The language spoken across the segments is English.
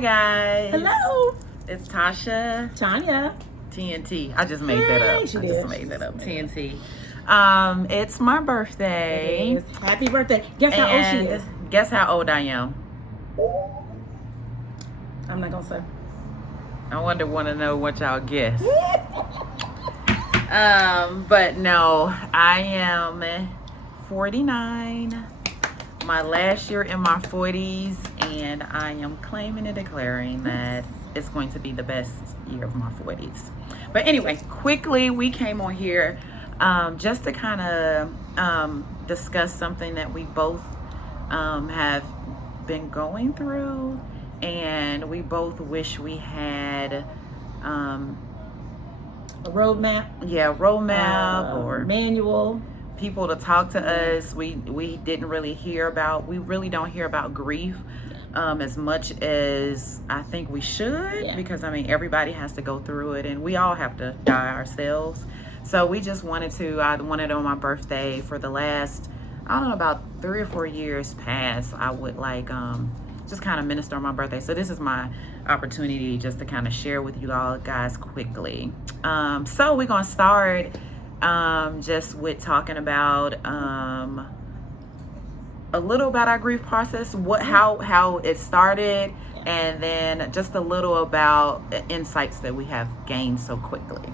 Hey guys. Hello. It's Tasha. Tanya. TNT. I just made that up. She I did. just made that up. TNT. It's my birthday. It is. Happy birthday. Guess how old she is? Guess how old I am. I'm not gonna say. I want to know what y'all guess. But no, I am 49. My last year in my 40s, and I am claiming and declaring that it's going to be the best year of my 40s. But anyway, quickly, we came on here just to kind of discuss something that we both have been going through, and we both wish we had a roadmap. Yeah, roadmap or manual. People to talk to us. We didn't really hear about. We really don't hear about grief as much as I think we should, because I mean everybody has to go through it, and we all have to die ourselves. So we just wanted to. I wanted on my birthday for the last, I don't know, about 3 or 4 years past. I would like just kind of minister on my birthday. So this is my opportunity just to kind of share with you all guys quickly. So we're gonna start just with talking about a little about our grief process, how it started, and then just a little about the insights that we have gained so quickly.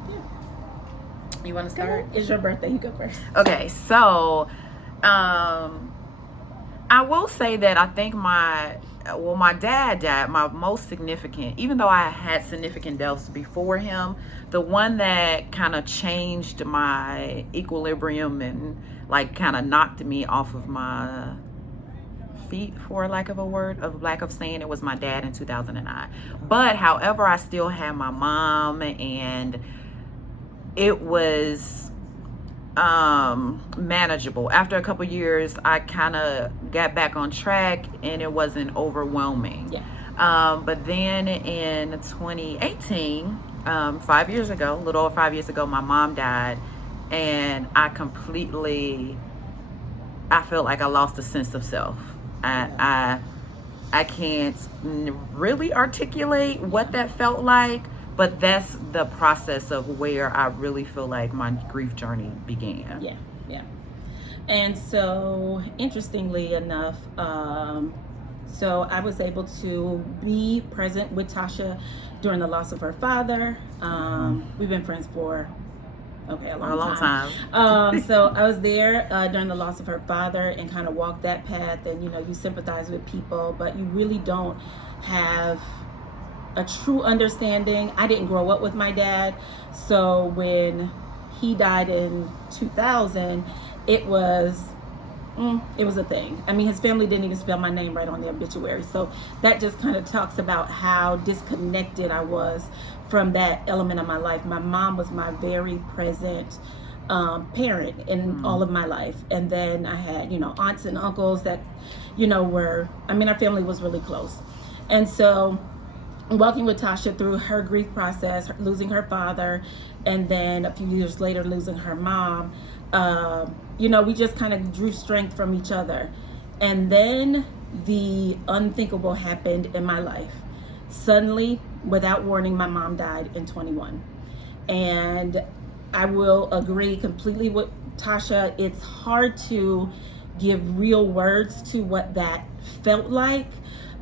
You want to start? It's your birthday. You go first. Okay, so I will say that I think my dad died, my most significant, even though I had significant deaths before him, the one that kind of changed my equilibrium and like kind of knocked me off of my feet, for lack of saying it, was my dad in 2009. But however, I still had my mom, and it was manageable. After a couple years, I kind of got back on track, and it wasn't overwhelming. But then in 2018, 5 years ago, a little over 5 years ago, my mom died, and I felt like I lost a sense of self. I can't really articulate what that felt like, but that's the process of where I really feel like my grief journey began. Yeah. And so, interestingly enough, so I was able to be present with Tasha during the loss of her father. We've been friends for a long time. So I was there during the loss of her father and kind of walked that path. And you sympathize with people, but you really don't have a true understanding. I didn't grow up with my dad, so when he died in 2000, it was a thing. I mean, his family didn't even spell my name right on the obituary, so that just kind of talks about how disconnected I was from that element of my life. My mom was my very present parent in all of my life, and then I had aunts and uncles that our family was really close. And so walking with Tasha through her grief process, losing her father, and then a few years later losing her mom, we just kind of drew strength from each other. And then the unthinkable happened in my life. Suddenly, without warning, my mom died in 21. And I will agree completely with Tasha. It's hard to give real words to what that felt like.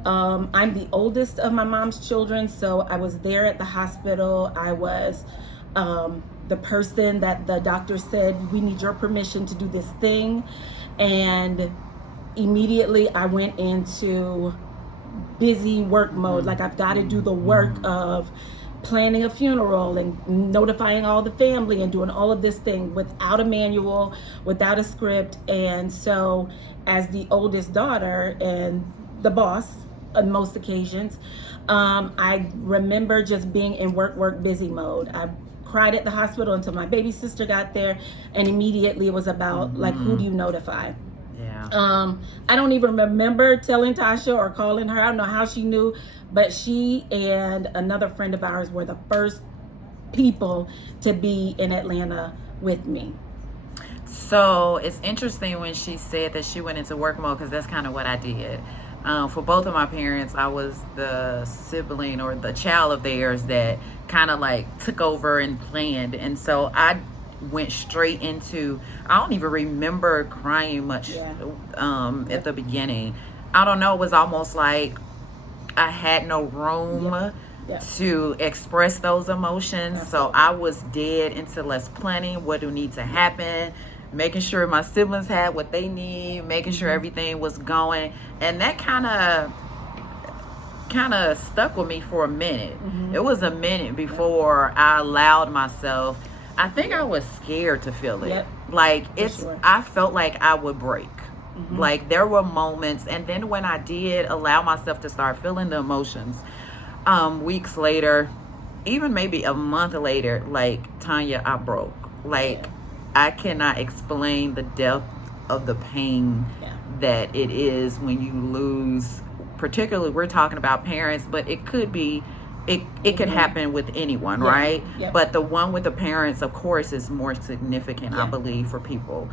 I'm the oldest of my mom's children, so I was there at the hospital. I was the person that the doctor said, we need your permission to do this thing. And immediately I went into busy work mode. Like, I've got to do the work of planning a funeral and notifying all the family and doing all of this thing without a manual, without a script. And so as the oldest daughter and the boss on most occasions, I remember just being in work busy mode. I cried at the hospital until my baby sister got there, and immediately it was about like, who do you notify? I don't even remember telling Tasha or calling her. I don't know how she knew, but she and another friend of ours were the first people to be in Atlanta with me. So it's interesting when she said that she went into work mode, because that's kind of what I did. For both of my parents, I was the sibling or the child of theirs that kind of like took over and planned. And so I went straight into, I don't even remember crying much at the beginning. I don't know, it was almost like I had no room to express those emotions. Absolutely. So I was dead into let's planning what do need to happen, making sure my siblings had what they need, making sure everything was going. And that kind of stuck with me for a minute. It was a minute before I allowed myself. I think I was scared to feel it. Like I felt like I would break. Like there were moments, and then when I did allow myself to start feeling the emotions, weeks later, even maybe a month later, like, Tanya, I broke. Like, I cannot explain the depth of the pain that it is when you lose. Particularly, we're talking about parents, but it could be, it could happen with anyone, right? But the one with the parents, of course, is more significant, I believe, for people.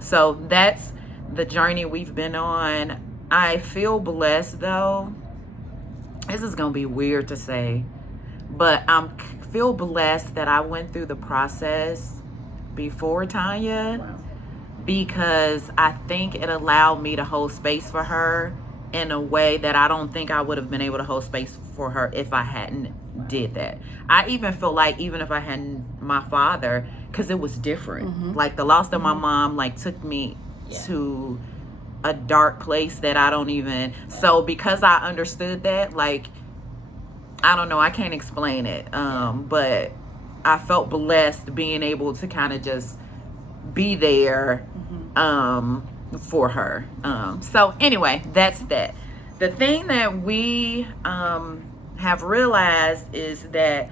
So that's the journey we've been on. I feel blessed, though. This is going to be weird to say, but I feel blessed that I went through the process before Tanya, because I think it allowed me to hold space for her in a way that I don't think I would have been able to hold space for her if I hadn't did that. I even feel like even if I hadn't my father, because it was different. Like the loss of my mom, like took me to a dark place that I don't even. So because I understood that, like, I don't know, I can't explain it. But I felt blessed being able to kind of just be there for her. So anyway, that's that. The thing that we have realized is that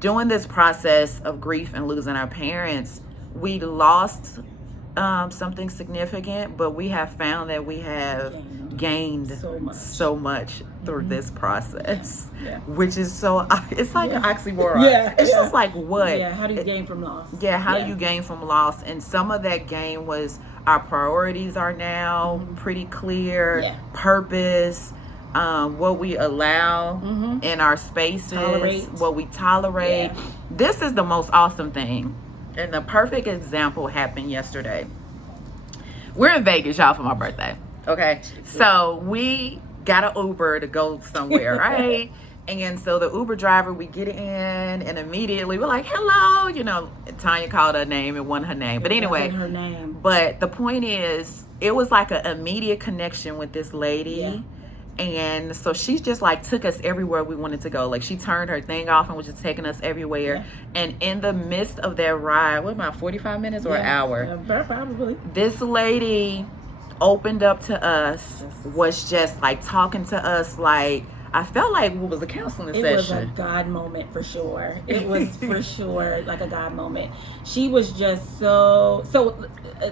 during this process of grief and losing our parents, we lost something significant, but we have found that we have gained so much through this process, which is so, it's like an oxymoron. It's just like, what? How do you gain from loss? How do you gain from loss? And some of that gain was our priorities are now pretty clear, purpose, what we allow in our spaces, what we tolerate. This is the most awesome thing. And the perfect example happened yesterday. We're in Vegas, y'all, for my birthday. Okay. So we got an Uber to go somewhere, right? And so the Uber driver, we get in, and immediately we're like, hello. You know, Tanya called her name. It wasn't her name. But anyway. It wasn't her name. But the point is, it was like an immediate connection with this lady. And so she just like took us everywhere we wanted to go. Like she turned her thing off and was just taking us everywhere. And in the midst of that ride, what about 45 minutes or an hour? Probably. This lady opened up to us, was just like talking to us like, I felt like it was a counseling session. It was a God moment for sure. It was for sure like a God moment. She was just so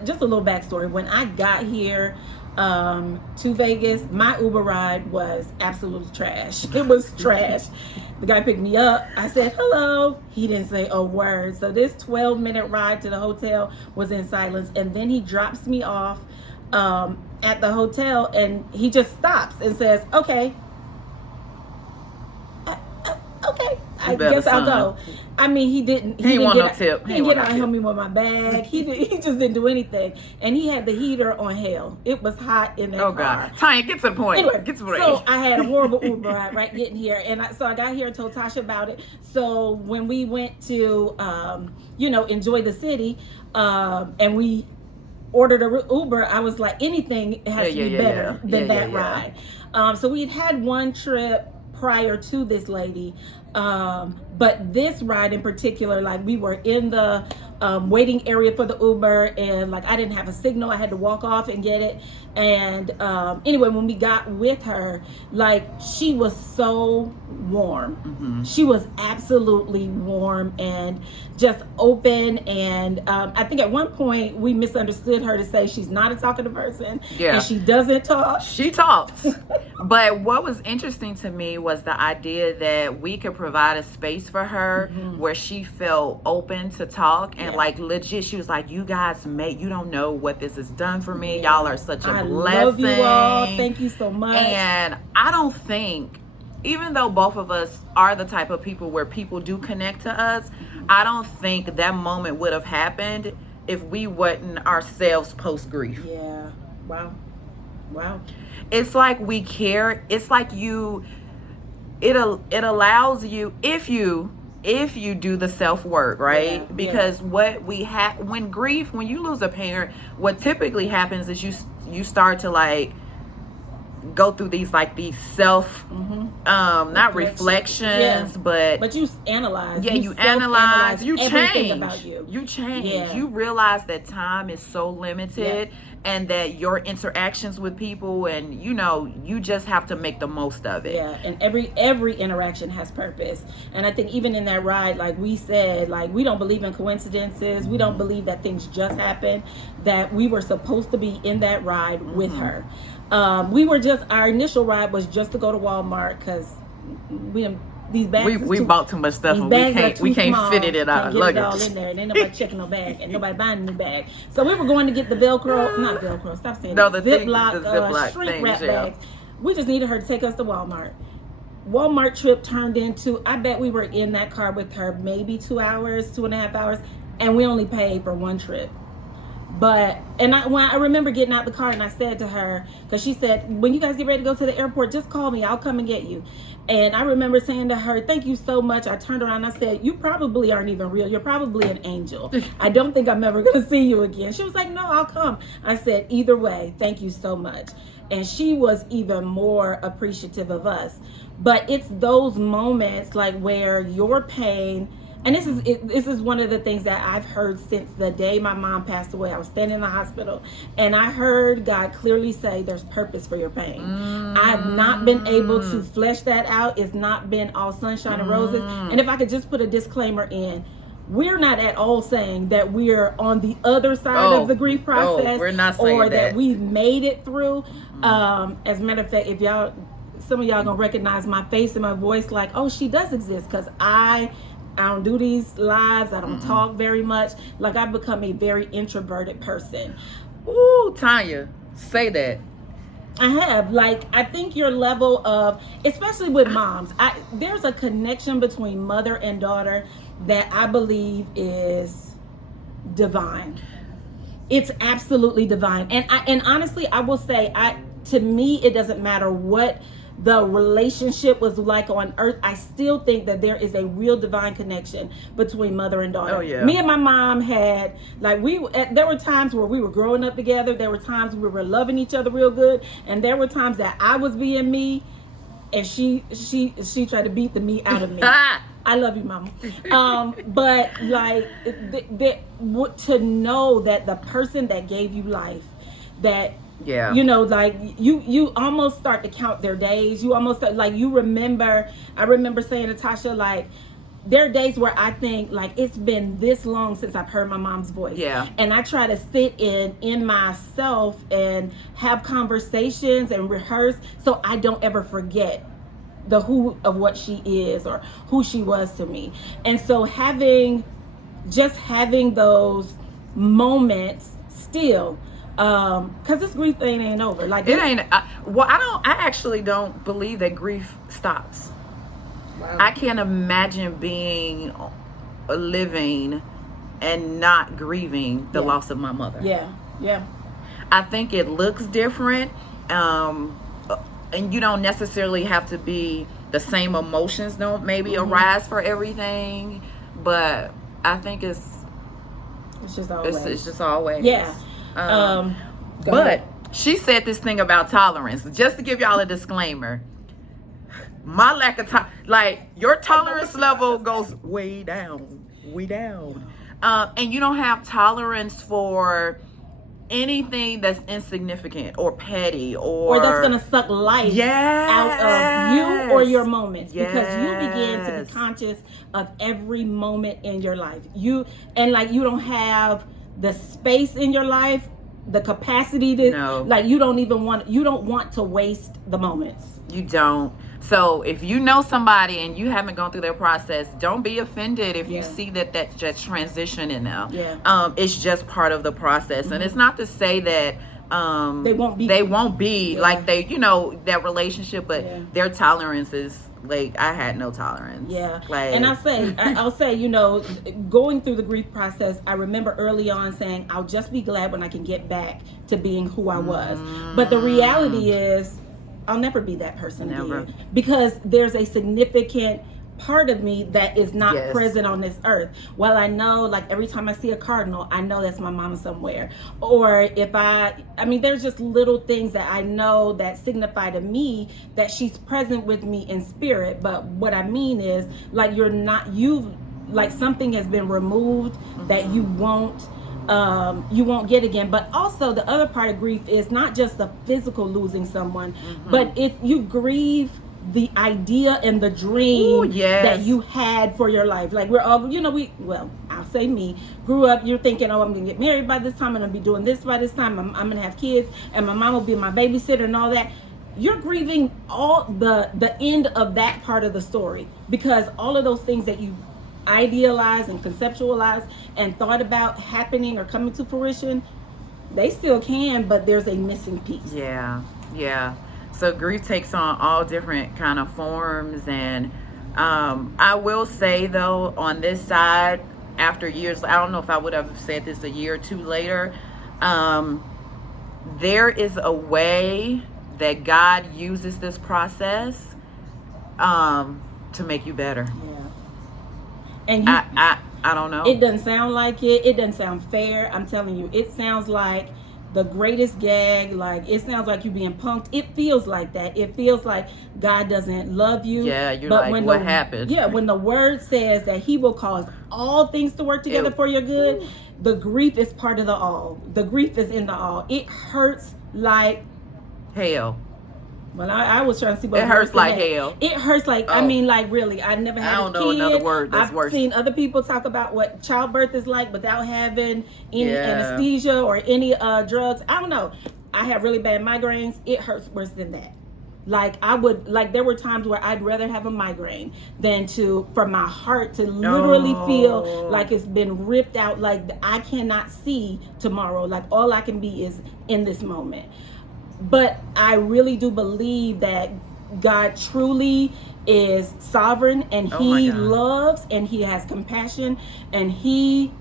just a little backstory. When I got here to Vegas, my Uber ride was absolute trash. It was trash. The guy picked me up. I said, hello. He didn't say a word. So this 12-minute ride to the hotel was in silence. And then he drops me off at the hotel, and he just stops and says, okay. Okay, I guess I'll go. I mean, he didn't want get no tip. He didn't get out and help me with my bag. He just didn't do anything. And he had the heater on hell. It was hot in that car. God. Tanya, get to the point. Anyway, get to the point. So I had a horrible Uber ride, right, getting here. And so I got here and told Tasha about it. So when we went to, enjoy the city, and we ordered a Uber, I was like, anything has to be better than that ride. So we'd had one trip prior to this lady, but this ride in particular, like we were in the waiting area for the Uber, and like I didn't have a signal. I had to walk off and get it. And anyway, when we got with her, like she was so warm. She was absolutely warm and just open. And I think at one point we misunderstood her to say she's not a talkative person. And she doesn't talk. She talks. But what was interesting to me was the idea that we could provide a space for her where she felt open to talk, and like legit, she was like, "You guys you don't know what this has done for me. Y'all are such a blessing. Love you all. Thank you so much." And I don't think, even though both of us are the type of people where people do connect to us, I don't think that moment would have happened if we wasn't ourselves post grief. Yeah. Wow. It's like we care. It's like it allows you, if you do the self-work, right? Because what we have, when you lose a parent, what typically happens is you start to like go through these self not reflections, but you analyze. You analyze, you change about you. You realize that time is so limited, and that your interactions with people, and you just have to make the most of it. And every interaction has purpose. And I think even in that ride, like we said, like we don't believe in coincidences. We don't believe that things just happen, that we were supposed to be in that ride with her. Our initial ride was just to go to Walmart because these bags we bought too much stuff, and we can't fit it in our luggage. Get it all in there, and ain't nobody checking no bag, and nobody buying a new bag. So we were going to get the not Velcro. Stop saying that. The Ziploc shrink wrap bags. We just needed her to take us to Walmart. Walmart trip turned into, I bet we were in that car with her maybe 2 hours, 2.5 hours, and we only paid for one trip. When I remember getting out the car, and I said to her, because she said, when you guys get ready to go to the airport, just call me, I'll come and get you. And I remember saying to her, thank you so much. I turned around and I said, you probably aren't even real. You're probably an angel. I don't think I'm ever going to see you again. She was like, no, I'll come. I said, either way, thank you so much. And she was even more appreciative of us. But it's those moments like where your pain, and this is one of the things that I've heard since the day my mom passed away. I was standing in the hospital, and I heard God clearly say there's purpose for your pain. I've not been able to flesh that out. It's not been all sunshine and roses. And if I could just put a disclaimer in, we're not at all saying that we're on the other side of the grief process, we're not saying or that we've made it through. As a matter of fact, if some of y'all gonna recognize my face and my voice, like, oh, she does exist, because I don't do these lives. I don't talk very much. Like, I've become a very introverted person. Ooh, Tanya, say that. I have. Like, I think your level of, especially with moms, there's a connection between mother and daughter that I believe is divine. It's absolutely divine. And honestly, I will say, to me, it doesn't matter what the relationship was like on earth. I still think that there is a real divine connection between mother and daughter. Oh, yeah. Me and my mom had, like, there were times where we were growing up together. There were times we were loving each other real good. And there were times that I was being me, and she tried to beat the me out of me. I love you, mama. But like, to know that the person that gave you life, that, like, you almost start to count their days. You almost start, like, I remember saying to Tasha, like, there are days where I think, like, it's been this long since I've heard my mom's voice. Yeah. And I try to sit in myself and have conversations and rehearse, so I don't ever forget the who of what she is or who she was to me. And so having those moments still, because this grief thing ain't over. Like, it ain't. I actually don't believe that grief stops. Wow. I can't imagine living and not grieving the loss of my mother. Yeah. I think it looks different, and you don't necessarily have to be, the same emotions don't maybe arise for everything, but I think it's just always. Yeah. But she said this thing about tolerance. Just to give y'all a disclaimer, my lack of your tolerance level goes way down. And you don't have tolerance for anything that's insignificant or petty or that's gonna suck life out of you or your moments, because you begin to be conscious of every moment in your life. You don't have the space in your life, the capacity to you don't want to waste the moments. You don't. So if you know somebody and you haven't gone through their process, don't be offended if you see that just transition in them. It's just part of the process. And it's not to say that they won't be like they, you know, that relationship, but their tolerance is like, I had no tolerance. Like, and I'll say, you know, going through the grief process, I remember early on saying, I'll just be glad when I can get back to being who I was. But the reality is, I'll never be that person again, because there's a significant part of me that is not present on this earth. Well, I know, like, every time I see a cardinal, I know that's my mama somewhere. Or if I mean, there's just little things that I know that signify to me that she's present with me in spirit. But what I mean is, like, like something has been removed that you won't get again. But also the other part of grief is not just the physical losing someone, but if you grieve the idea and the dream that you had for your life. Like, we're all, you know, I'll say me, grew up, you're thinking, oh, I'm gonna get married by this time, I'm gonna be doing this by this time, I'm gonna have kids, and my mom will be my babysitter and all that. You're grieving all the end of that part of the story, because all of those things that you idealized and conceptualized and thought about happening or coming to fruition, they still can, but there's a missing piece. So grief takes on all different kind of forms. And I will say, though, on this side, after years, I don't know if I would have said this a year or two later, there is a way that God uses this process to make you better. And I don't know. It doesn't sound like it. It doesn't sound fair. I'm telling you, it sounds like the greatest gag. Like, it sounds like you're being punked. It feels like that. It feels like God doesn't love you. You're like, what happened? When the word says that he will cause all things to work together for your good, the grief is part of the all. The grief is in the all. It hurts like hell. Well, I was trying to see what it hurts like hell. It hurts like, I mean, like, really. I never had a kid. I don't know another word that's worse. I've seen other people talk about what childbirth is like without having any anesthesia or any drugs. I don't know. I have really bad migraines. It hurts worse than that. Like, there were times where I'd rather have a migraine than for my heart to literally feel like it's been ripped out. Like, I cannot see tomorrow. Like, all I can be is in this moment. But I really do believe that God truly is sovereign, and he loves, and he has compassion, and he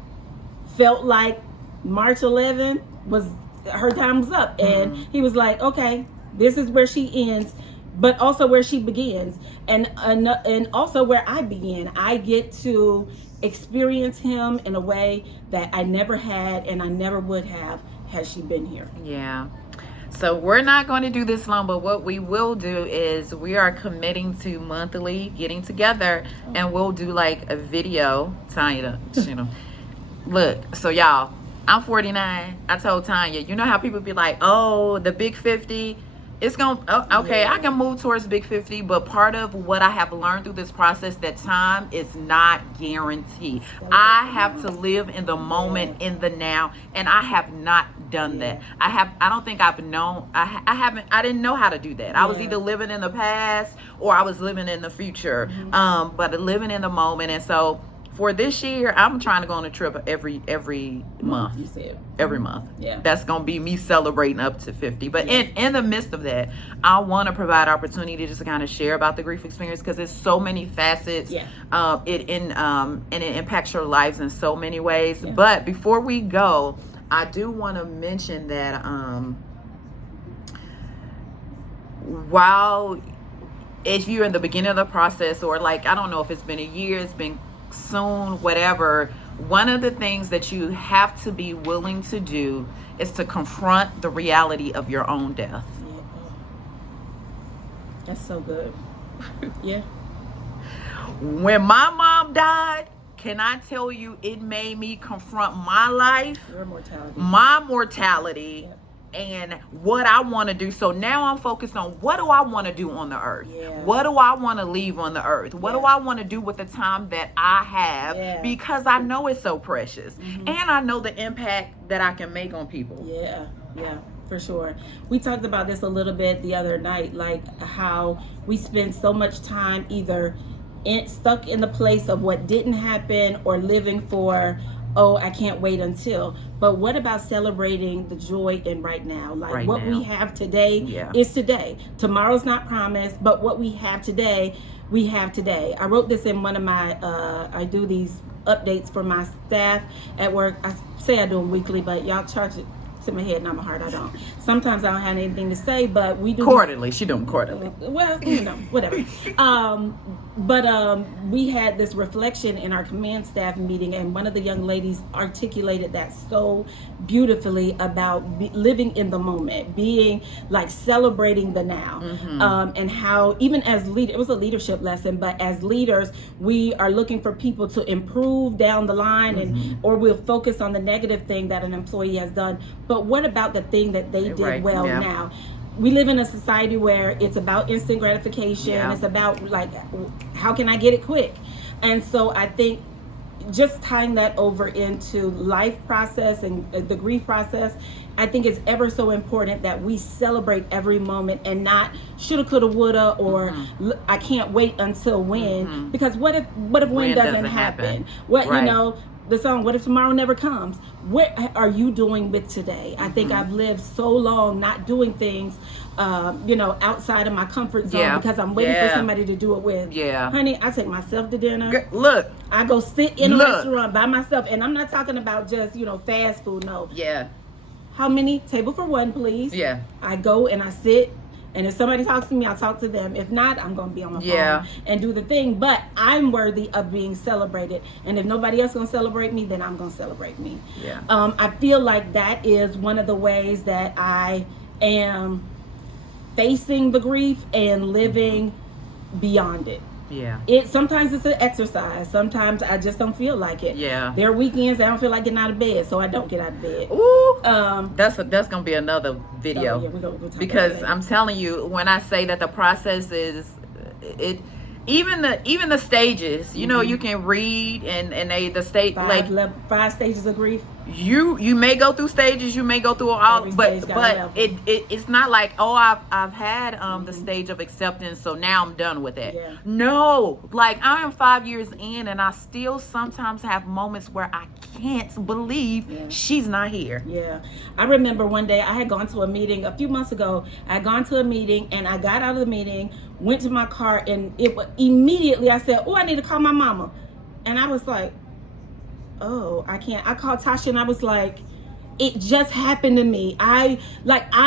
felt like March 11th was her time was up, and he was like, okay, this is where she ends, but also where she begins, and also where I begin. I get to experience him in a way that I never had, and I never would have had she been here. So we're not going to do this long, but what we will do is we are committing to monthly getting together, and we'll do like a video. Tanya, you know, look, so y'all, I'm 49. I told Tanya, you know how people be like, oh, the big 50, it's going to, okay, I can move towards big 50, but part of what I have learned through this process, that time is not guaranteed. I have to live in the moment, in the now, and I have not done that. I don't think I've known, I didn't know how to do that. I was either living in the past or I was living in the future, but living in the moment. And so for this year, I'm trying to go on a trip every month. You said every month. That's gonna be me celebrating up to 50. But in the midst of that, I want to provide opportunity just to kind of share about the grief experience, because there's so many facets. And it impacts your lives in so many ways. But before we go, I do want to mention that while if you're in the beginning of the process, or like, I don't know if it's been a year, it's been soon, whatever, one of the things that you have to be willing to do is to confront the reality of your own death. That's so good. When my mom died, can I tell you, it made me confront my life, my mortality, and what I want to do. So now I'm focused on, what do I want to do on the earth? What do I want to leave on the earth? What do I want to do with the time that I have? Because I know it's so precious, and I know the impact that I can make on people. For sure. We talked about this a little bit the other night, like how we spend so much time either stuck in the place of what didn't happen or living for, oh, I can't wait until. But what about celebrating the joy in right now? Like Right what now. we have today is today. Tomorrow's not promised, but what we have today, we have today. I wrote this in one of my, I do these updates for my staff at work. I say I do them weekly, but y'all charge it to my head, not my heart. I don't. Sometimes I don't have anything to say, but we do quarterly. She doing quarterly. Well, whatever. But we had this reflection in our command staff meeting, and one of the young ladies articulated that so beautifully about living in the moment, being like celebrating the now, and how even as lead, it was a leadership lesson, but as leaders, we are looking for people to improve down the line, and or we'll focus on the negative thing that an employee has done. But what about the thing that they did well now? We live in a society where it's about instant gratification. It's about like, how can I get it quick? And so I think just tying that over into life process and the grief process, I think it's ever so important that we celebrate every moment and not shoulda, coulda, woulda, or I can't wait until when. Because what if when doesn't happen? What you know, the song, what if tomorrow never comes? What are you doing with today? I think I've lived so long not doing things, outside of my comfort zone because I'm waiting for somebody to do it with. Honey, I take myself to dinner. Look. I go sit in a restaurant by myself, and I'm not talking about just, fast food, no. How many? Table for one, please. I go and I sit. And if somebody talks to me, I'll talk to them. If not, I'm going to be on my phone and do the thing. But I'm worthy of being celebrated. And if nobody else is going to celebrate me, then I'm going to celebrate me. I feel like that is one of the ways that I am facing the grief and living beyond it. Sometimes it's an exercise. Sometimes I just don't feel like it. There are weekends I don't feel like getting out of bed, so I don't get out of bed. That's gonna be another video. We'll talk because I'm telling you, when I say that the process is it. Even the stages, you can read and the state five stages of grief. You may go through stages, you may go through all, but it's not like, oh, I've had the stage of acceptance, so now I'm done with it. No, like I am 5 years in, and I still sometimes have moments where I can't believe she's not here. I remember one day I had gone to a meeting a few months ago. I had gone to a meeting, and I got out of the meeting, went to my car, and immediately I said, oh, I need to call my mama. And I was like, oh, I can't. I called Tasha, and I was like, it just happened to me. I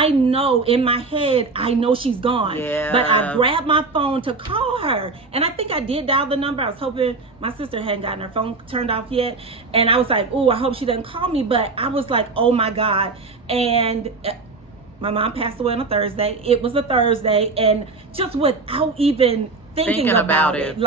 know in my head, I know she's gone. But I grabbed my phone to call her. And I think I did dial the number. I was hoping my sister hadn't gotten her phone turned off yet. And I was like, oh, I hope she doesn't call me. But I was like, oh my God. And my mom passed away on a Thursday. It was a Thursday. And just without even thinking about it,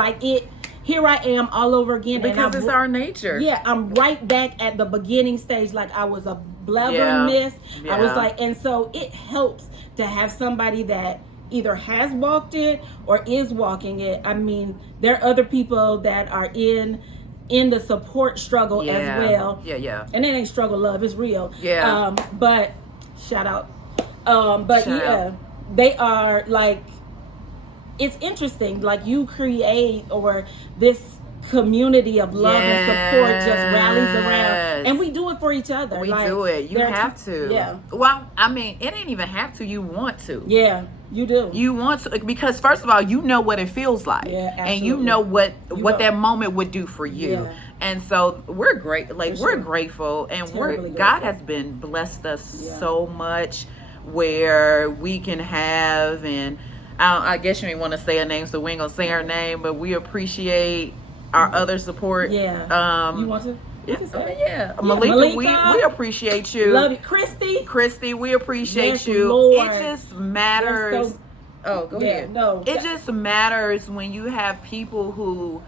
here I am all over again. Because it's our nature. I'm right back at the beginning stage. Like I was a blubber miss. I was like, and so it helps to have somebody that either has walked it or is walking it. I mean, there are other people that are in the support struggle as well. And it ain't struggle love, it's real. But shout out. They are like, it's interesting, like you create, or this community of love and support just rallies around, and we do it for each other. We do it. You have to. Well, I mean, it ain't even have to. You want to. You do. You want to, because first of all, you know what it feels like, and you know what that moment would do for you. And so we're great. Like we're grateful, and God has been blessed us so much, where we can have, and I guess you ain't want to say her name, so we ain't gonna say her name, but we appreciate our other support. You want to? Malika, we appreciate you. Love you. Christy, we appreciate you. Lord. It just matters. Go ahead. It just matters when you have people who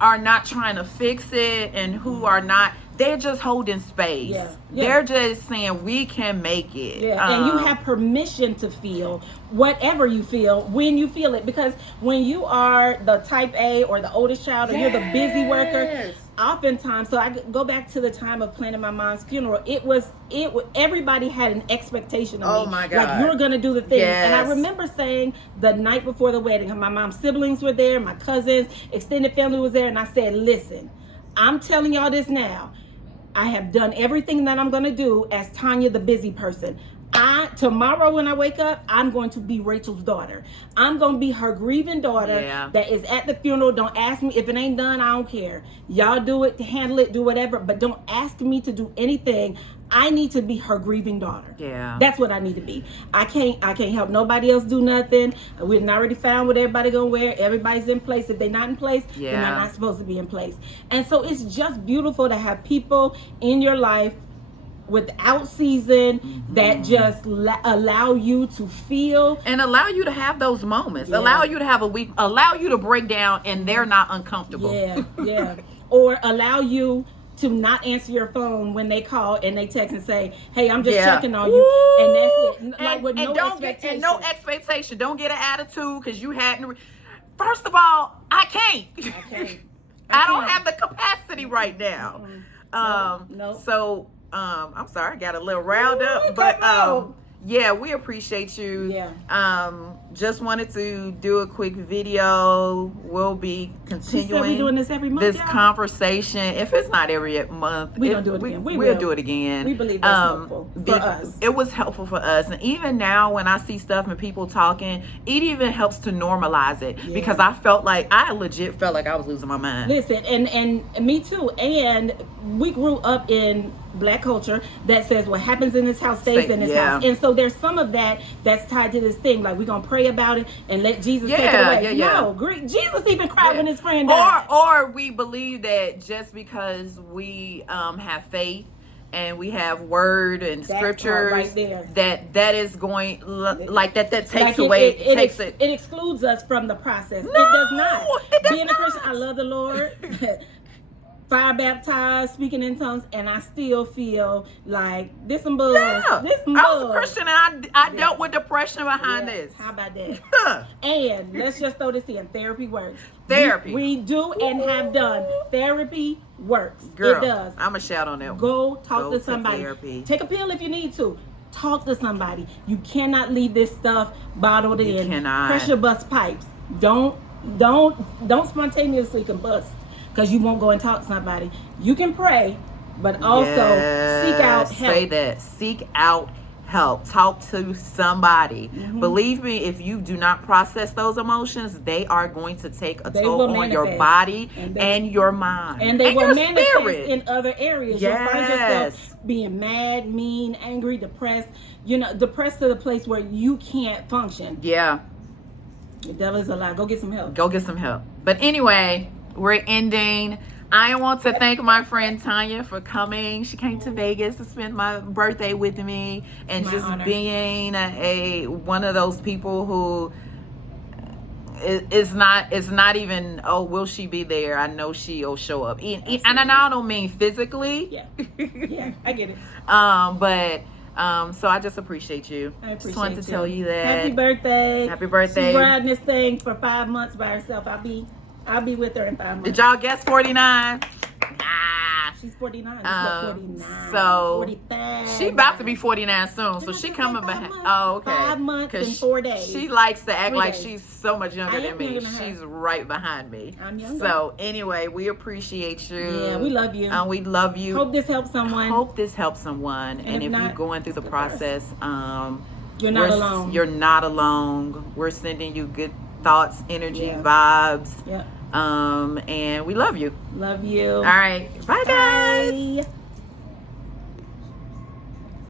are not trying to fix it, and who are not. they're just holding space. Yeah. They're just saying we can make it. Yeah. And you have permission to feel whatever you feel when you feel it, because when you are the type A or the oldest child, or you're the busy worker, oftentimes, so I go back to the time of planning my mom's funeral. It was everybody had an expectation of me. Oh my God! Like, you're gonna do the thing. Yes. And I remember saying the night before the wedding, my mom's siblings were there, my cousins, extended family was there, and I said, listen, I'm telling y'all this now. I have done everything that I'm gonna do as Tanya, the busy person. Tomorrow when I wake up, I'm going to be Rachel's daughter. I'm going to be her grieving daughter that is at the funeral. Don't ask me if it ain't done. I don't care. Y'all do it, handle it, do whatever, but don't ask me to do anything. I need to be her grieving daughter. Yeah. That's what I need to be. I can't help nobody else do nothing. We've already found what everybody gonna wear. Everybody's in place. If they're not in place, then they're not supposed to be in place. And so it's just beautiful to have people in your life without season that just allow you to feel and allow you to have those moments, allow you to have a week, allow you to break down and they're not uncomfortable. Or allow you to not answer your phone when they call and they text and say, hey, I'm just checking on you. And that's it. Like, with no expectation. No expectation. Don't get an attitude because you hadn't. First of all, I can't. I don't have the capacity right now. So I'm sorry, I got a little riled up, but yeah, we appreciate you. Just wanted to do a quick video. We'll be continuing we're doing this every month, this conversation. If it's not every month, we're gonna do it again. We'll do it again. We believe that's helpful for us. It was helpful for us, and even now when I see stuff and people talking, it even helps to normalize it because I legit felt like I was losing my mind. Listen, and me too. And we grew up in Black culture that says what happens in this house stays in this house, and so there's some of that that's tied to this thing, like we're gonna pray about it and let Jesus take it away. No, Jesus even cried when his friend died. Or we believe that just because we have faith and we have word and scriptures right there, that is going like that takes away it excludes us from the process. No, it does not. Being not. a Christian, I love the Lord. Fire baptized, speaking in tongues, and I still feel like this some bull. This some bull. I was a Christian and I dealt with depression behind this. How about that? And let's just throw this in. Therapy works. Therapy. We do and have done. Therapy works. Girl, it does. I'm a shout on that. Go talk to somebody. Therapy. Take a pill if you need to. Talk to somebody. You cannot leave this stuff bottled in. Cannot. Pressure bust pipes. Don't spontaneously combust, because you won't go and talk to somebody. You can pray, but also seek out help. Say that. Seek out help. Talk to somebody. Believe me, if you do not process those emotions, they are going to take a toll on your body and your mind. And they will manifest spirit. In other areas. You'll find yourself being mad, mean, angry, depressed. Depressed to the place where you can't function. Yeah. The devil is a lie. Go get some help. Go get some help. But anyway, we're ending. I want to thank my friend Tanya for coming. She came to Vegas to spend my birthday with me, and just honor. being one of those people who is not even, oh, will she be there? I know she'll show up. And I don't mean physically. Yeah, I get it. So I just appreciate you. I appreciate just wanted to tell you that. Happy birthday. Happy birthday. She's riding this thing for 5 months by herself. I'll be with her in 5 months. Did y'all guess 49? She's 49. 49. So 45. she about to be 49 soon. So she coming behind. Oh, okay. 5 months and 4 days. She likes to act 3 like days. she's so much younger than me. She's right behind me. I'm younger. So anyway, we appreciate you. Yeah, we love you. We love you. Hope this helps someone. And if you're going through the process, you're not alone. You're not alone. We're sending you good thoughts, energy, vibes. Yeah. And we love you. Love you. All right. Bye, guys. Bye.